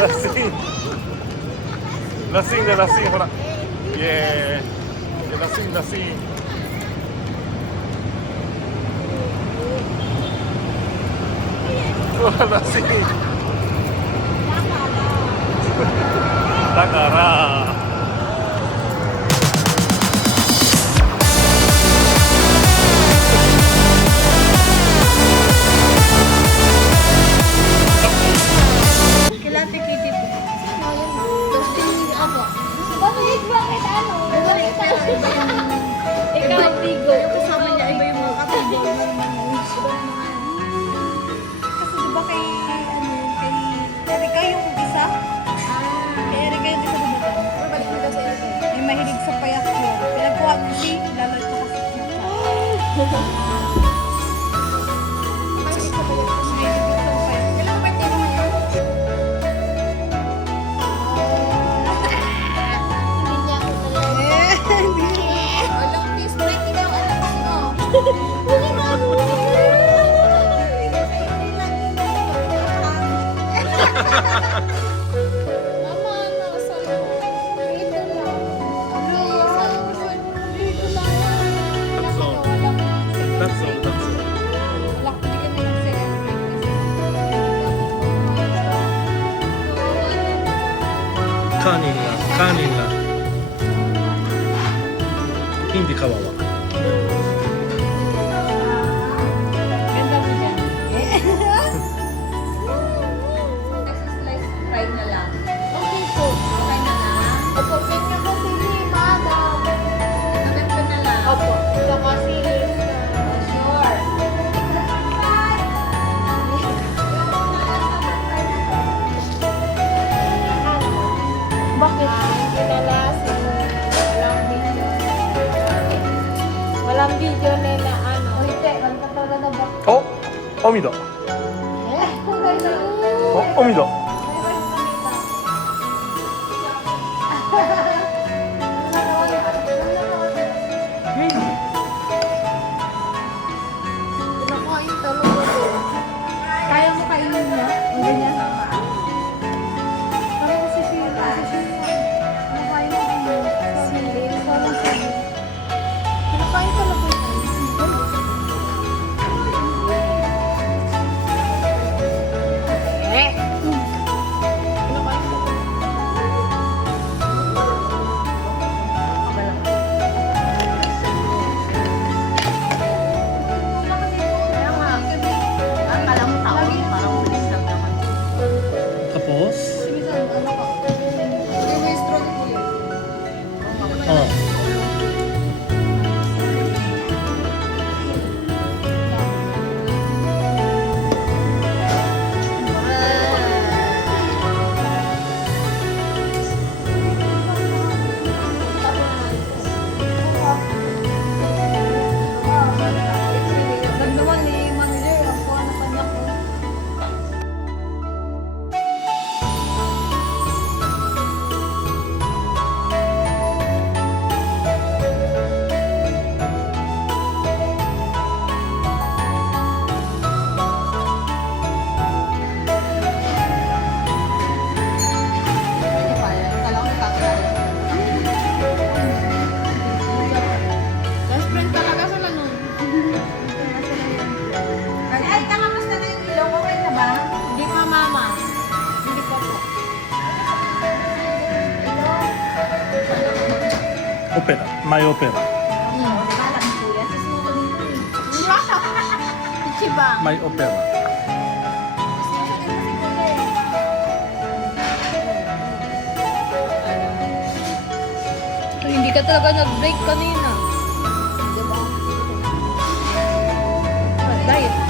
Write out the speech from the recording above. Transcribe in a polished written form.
lasing. Lasing だ、lasing、ほら。イエーイ。lasing、lasing。うわ、lasing。だから。Ikaw, Tigo. Yung kasama niya, iba yung mga katibol ng mga kasi diba kay Erika yung isa? Kay Erika yung isa diba ba? Balik mo daw sa Erika. Yung mahilig sa payak yun. Pinagkuha mo si lalo ito kasi Snapchat. Mahilig sa payak. Mahilig sa payak. Kailan ka birthday mo ngayon? Hindi niya ako talaga. Alam, please, break it down. Alam kasi mo. Huli na mo. Mama, nakasalo. Ito lang. Dito lang. So, that's all, that's all. Wala ko din na yung celebrate. Kanina, kanina. Hindi kawawa. Ganda mo dyan. Slice fry na lang. Okay po. Fry na lang. Opo, pwede po sili, madam. Naganda na lang. Opo. Saka sili. Sure. Bakit? Kinalasin. Walang video na na ano. O hindi, wala ka talaga na ba? お、おみど。Kung ganda. お、おみど。 Pinakain talaga to. Kaya mo kainin niya? O ganyan? Parang kasi sila. Ano kaya mo kainin? Sili. Parang sili. Pinakain talaga ito. Eh! Pinakain talaga. Tapos? Oh. Best friend talaga sila nun. Ay, kamusta na yung ilong? Okay na ba? Hindi pa, mama. Hindi pa po. Opera. May opera. Chiba. May opera. Hindi ka talaga nag-break kanina. Diba? Diet.